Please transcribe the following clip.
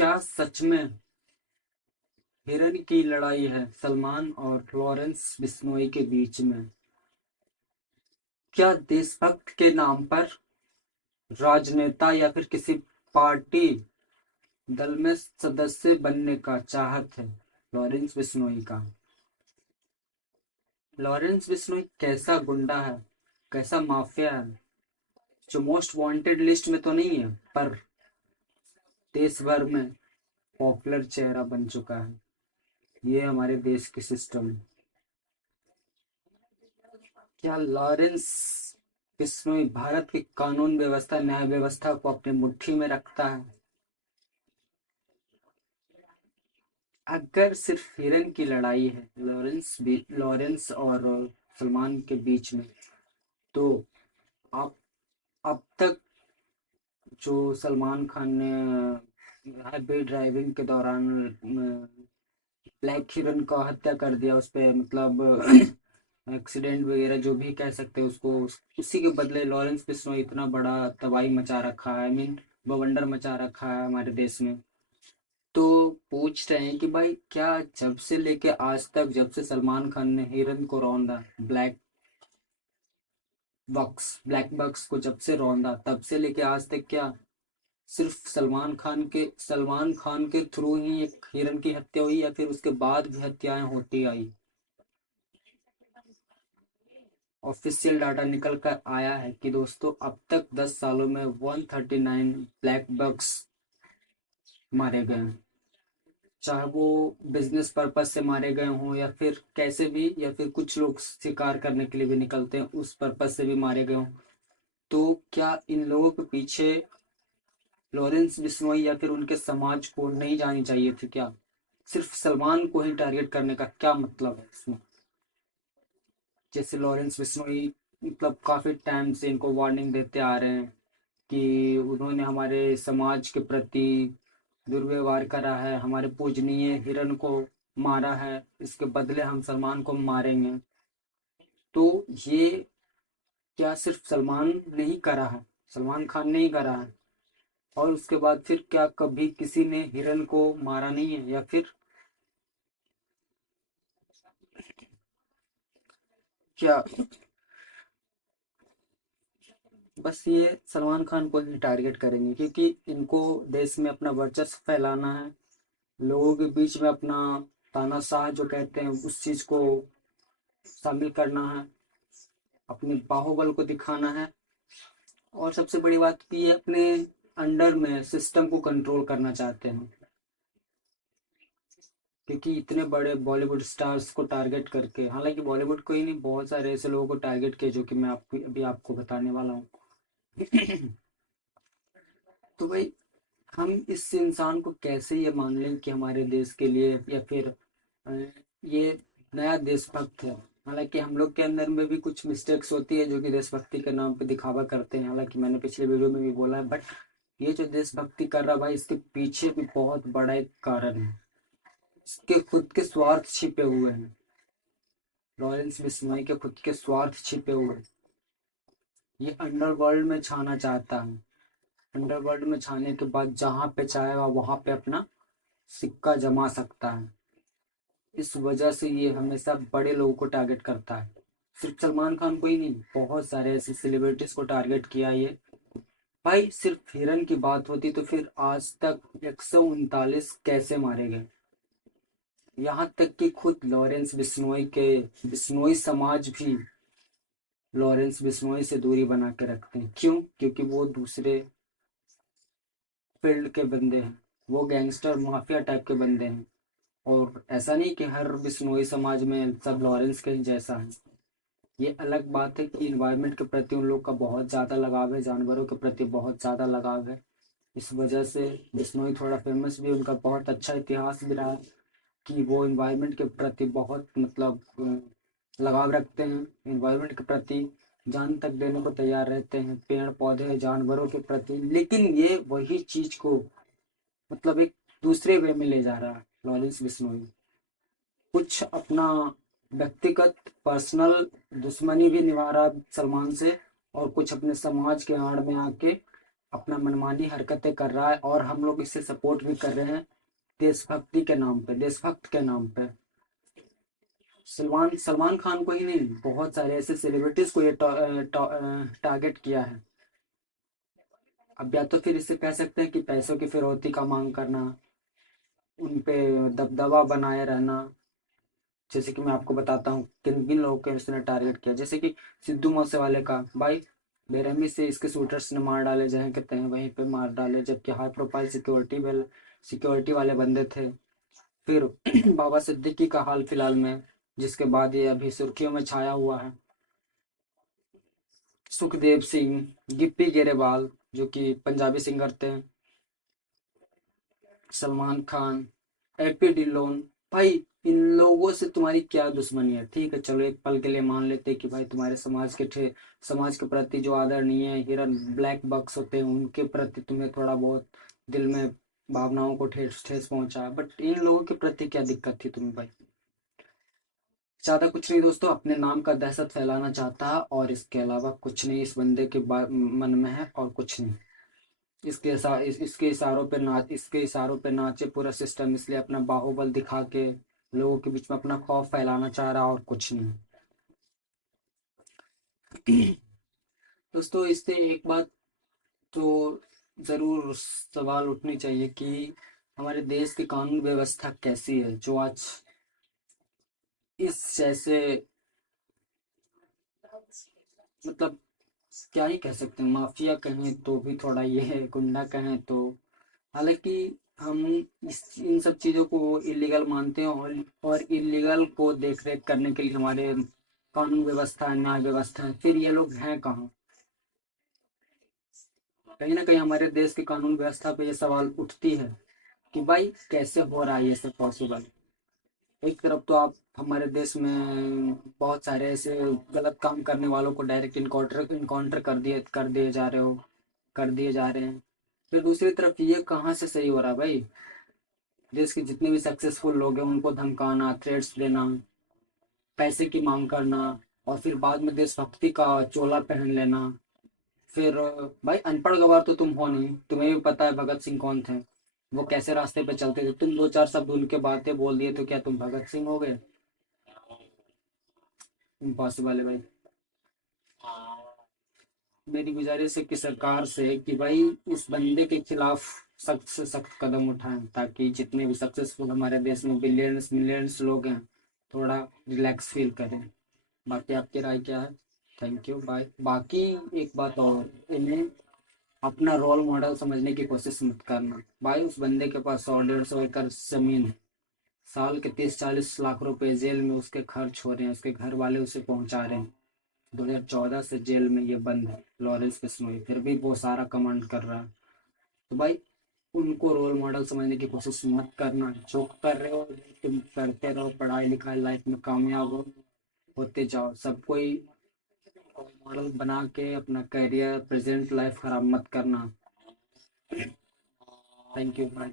क्या सच में हिरन की लड़ाई है सलमान और लॉरेंस बिश्नोई के बीच में? क्या देशभक्त के नाम पर राजनेता या फिर किसी पार्टी दल में सदस्य बनने का चाहत है लॉरेंस बिश्नोई का? लॉरेंस बिश्नोई कैसा गुंडा है, कैसा माफिया है, जो मोस्ट वांटेड लिस्ट में तो नहीं है पर देश भर में पॉपुलर चेहरा बन चुका है। ये हमारे देश की सिस्टम है। क्या लॉरेंस बिश्नोई भारत की कानून व्यवस्था, न्याय व्यवस्था को अपनी मुट्ठी में रखता है? अगर सिर्फ हिरन की लड़ाई है लॉरेंस और सलमान के बीच में, तो आप अब तक जो सलमान खान ने हाईवे ड्राइविंग के दौरान ब्लैक हिरन का हत्या कर दिया, उस पे मतलब एक्सीडेंट वगैरह जो भी कह सकते हैं उसको, उसी के बदले लॉरेंस बिश्नोई इतना बड़ा तबाही मचा रखा है, आई मीन बवंडर मचा रखा है हमारे देश में। तो पूछ रहे हैं कि भाई क्या जब से लेके आज तक, जब से सलमान खान ने हिरन को रौंदा, ब्लैक बक्स को जब से रौंदा, तब से लेके आज तक क्या सिर्फ सलमान खान के थ्रू ही एक हिरन की हत्या हुई या फिर उसके बाद भी हत्याएं होती आई? ऑफिशियल डाटा निकल कर आया है कि दोस्तों अब तक 10 सालों में 139 ब्लैक बक्स मारे गए हैं। चाहे वो बिजनेस पर्पज से मारे गए हों या फिर कैसे भी, या फिर कुछ लोग शिकार करने के लिए भी निकलते हैं, उस पर्पज से भी मारे गए हों। तो क्या इन लोगों के पीछे लॉरेंस बिश्नोई या फिर उनके समाज को नहीं जानी चाहिए थी क्या? सिर्फ सलमान को ही टारगेट करने का क्या मतलब है इसमें? जैसे लॉरेंस बिश्नोई मतलब काफी टाइम से इनको वार्निंग देते आ रहे हैं कि उन्होंने हमारे समाज के प्रति दुर्व्यवहार करा है, हमारे पूजनीय हिरन को मारा है, इसके बदले हम सलमान को मारेंगे। तो ये क्या सिर्फ सलमान ने ही करा है, सलमान खान ने ही करा है? और उसके बाद फिर क्या कभी किसी ने हिरन को मारा नहीं है? या फिर क्या बस ये सलमान खान को ही टारगेट करेंगे क्योंकि इनको देश में अपना वर्चस्व फैलाना है, लोगों के बीच में अपना तानाशाह जो कहते हैं उस चीज को शामिल करना है, अपने बाहुबल को दिखाना है, और सबसे बड़ी बात कि ये अपने अंडर में सिस्टम को कंट्रोल करना चाहते हैं। क्योंकि इतने बड़े बॉलीवुड स्टार्स को टारगेट करके, हालांकि बॉलीवुड को ही नहीं, बहुत सारे ऐसे लोगों को टारगेट किए जो कि मैं आपको अभी आपको बताने वाला हूँ। तो भाई हम इस इंसान को कैसे ये मान लें कि हमारे देश के लिए या फिर अ, ये नया देशभक्त है? हालांकि हम लोग के अंदर में भी कुछ मिस्टेक्स होती है जो कि देशभक्ति के नाम पे दिखावा करते हैं, हालांकि मैंने पिछले वीडियो में भी बोला है, बट ये जो देशभक्ति कर रहा भाई, इसके पीछे भी बहुत बड़ा एक कारण है, इसके खुद के स्वार्थ छिपे हुए हैं। लॉरेंस बिश्नोई के खुद के स्वार्थ छिपे हुए हैं। ये अंडरवर्ल्ड में छाना चाहता है, अंडरवर्ल्ड में छाने के बाद जहाँ पे चाहेगा वहां पे अपना सिक्का जमा सकता है। इस वजह से ये हमेशा बड़े लोगों को टारगेट करता है, सिर्फ सलमान खान को ही नहीं, बहुत सारे ऐसे सेलिब्रिटीज को टारगेट किया ये। भाई सिर्फ हिरन की बात होती तो फिर आज तक 139 कैसे मारे गए? यहाँ तक कि खुद लॉरेंस बिश्नोई के बिश्नोई समाज भी लॉरेंस बिश्नोई से दूरी बना के रखते हैं। क्यों? क्योंकि वो दूसरे फील्ड के बंदे हैं, वो गैंगस्टर माफिया टाइप के बंदे हैं। और ऐसा नहीं कि हर बिश्नोई समाज में सब लॉरेंस के ही जैसा है। ये अलग बात है कि इन्वायरमेंट के प्रति उन लोग का बहुत ज़्यादा लगाव है, जानवरों के प्रति बहुत ज़्यादा लगाव है। इस वजह से बिश्नोई थोड़ा फेमस भी, उनका बहुत अच्छा इतिहास भी रहा कि वो इन्वायरमेंट के प्रति बहुत मतलब लगाव रखते हैं, इन्वायरमेंट के प्रति जान तक देने को तैयार रहते हैं, पेड़ पौधे जानवरों के प्रति। लेकिन ये वही चीज को मतलब एक दूसरे वे में ले जा रहा है लॉरेंस बिश्नोई। कुछ अपना व्यक्तिगत पर्सनल दुश्मनी भी निभा रहा सलमान से, और कुछ अपने समाज के आड़ में आके अपना मनमानी हरकतें कर रहा है और हम लोग इससे सपोर्ट भी कर रहे हैं देशभक्ति के नाम पे, देशभक्त के नाम पे। सलमान सलमान खान को ही नहीं, बहुत सारे ऐसे सेलिब्रिटीज को ये टारगेट किया है। अब या तो फिर इससे कह सकते हैं कि पैसों की फिरौती का मांग करना, उन पे दबदबा बनाए रहना। जैसे कि मैं आपको बताता हूँ किन किन लोगों को इसने टारगेट किया। जैसे कि सिद्धू मूसेवाले का भाई, बेरहमी से इसके शूटर्स ने मार डाले, जहाँ कहते हैं वहीं पे मार डाले, जबकि हाई प्रोफाइल सिक्योरिटी वाले बंदे थे। फिर बाबा सिद्दीकी का हाल फिलहाल में, जिसके बाद ये अभी सुर्खियों में छाया हुआ है। सुखदेव सिंह, गिप्पी गेरेवाल जो कि पंजाबी सिंगर थे, सलमान खान, एपी डिलोन। भाई इन लोगों से तुम्हारी क्या दुश्मनी है? ठीक है चलो, एक पल के लिए मान लेते हैं कि भाई तुम्हारे समाज के प्रति जो आदरणीय हिरन ब्लैक बक्स होते हैं उनके प्रति तुम्हें थोड़ा बहुत दिल में भावनाओं को ठेस ठेस पहुंचा, बट इन लोगों के प्रति क्या दिक्कत थी तुम्हें भाई? ज्यादा कुछ नहीं दोस्तों, अपने नाम का दहशत फैलाना चाहता है और इसके अलावा कुछ नहीं इस बंदे के मन में है, और कुछ नहीं। इसके इशारों पे नाचे पूरा सिस्टम, इसलिए अपना बाहुबल दिखा के लोगों के बीच में अपना खौफ फैलाना चाह रहा, और कुछ नहीं। दोस्तों इससे एक बात तो जरूर सवाल उठनी चाहिए कि हमारे देश की कानून व्यवस्था कैसी है, जो आज इस जैसे, मतलब क्या ही कह सकते हैं, माफिया कहें तो भी थोड़ा ये है, गुंडा कहें तो। हालांकि हम इन सब चीज़ों को इलीगल मानते हैं, और इलीगल को देख रेख करने के लिए हमारे कानून व्यवस्था है, न्याय व्यवस्था है, फिर ये लोग हैं कहाँ? कहीं ना कहीं हमारे देश की कानून व्यवस्था पे ये सवाल उठती है कि भाई कैसे हो रहा है ये सब पॉसिबल। एक तरफ तो आप हमारे देश में बहुत सारे ऐसे गलत काम करने वालों को डायरेक्ट इनकाउंटर कर दिए जा रहे हैं। फिर दूसरी तरफ ये कहाँ से सही हो रहा है भाई? देश के जितने भी सक्सेसफुल लोग हैं उनको धमकाना, थ्रेट्स देना, पैसे की मांग करना, और फिर बाद में देशभक्ति का चोला पहन लेना। फिर भाई अनपढ़ गवार तो तुम हो नहीं, तुम्हें भी पता है भगत सिंह कौन थे, वो कैसे रास्ते पे चलते थे। तुम दो चार शब्द उनके बातें बोल दिए तो क्या तुम भगत सिंह हो गए? इम्पॉसिबल है भाई। मेरी गुजारिश है कि सरकार से कि भाई इस बंदे के खिलाफ सख्त से सख्त कदम उठाएं, ताकि जितने भी सक्सेसफुल हमारे देश में बिलियंस मिलियंस लोग हैं थोड़ा रिलैक्स फील करें। बाकी आपकी राय क्या है? Thank you bye. बाकी एक बात और, इन्हें अपना रोल मॉडल समझने की कोशिश मत करना भाई। उस बंदे के पास 100 150 एकड़ जमीन है, साल के 30 40 लाख रुपए जेल में उसके खर्च हो रहे हैं, उसके घर वाले उसे पहुंचा रहे हैं। 2014 से जेल में ये बंद है लॉरेंस बिश्नोई, फिर भी वो सारा कमांड कर रहा है। तो भाई उनको रोल मॉडल समझने की कोशिश मत करना। जो कर रहे हो तुम करते रहो, पढ़ाई लिखाई लाइफ में कामयाब होते जाओ। सब कोई मॉडल बना के अपना करियर प्रेजेंट लाइफ खराब मत करना। Thank you bye.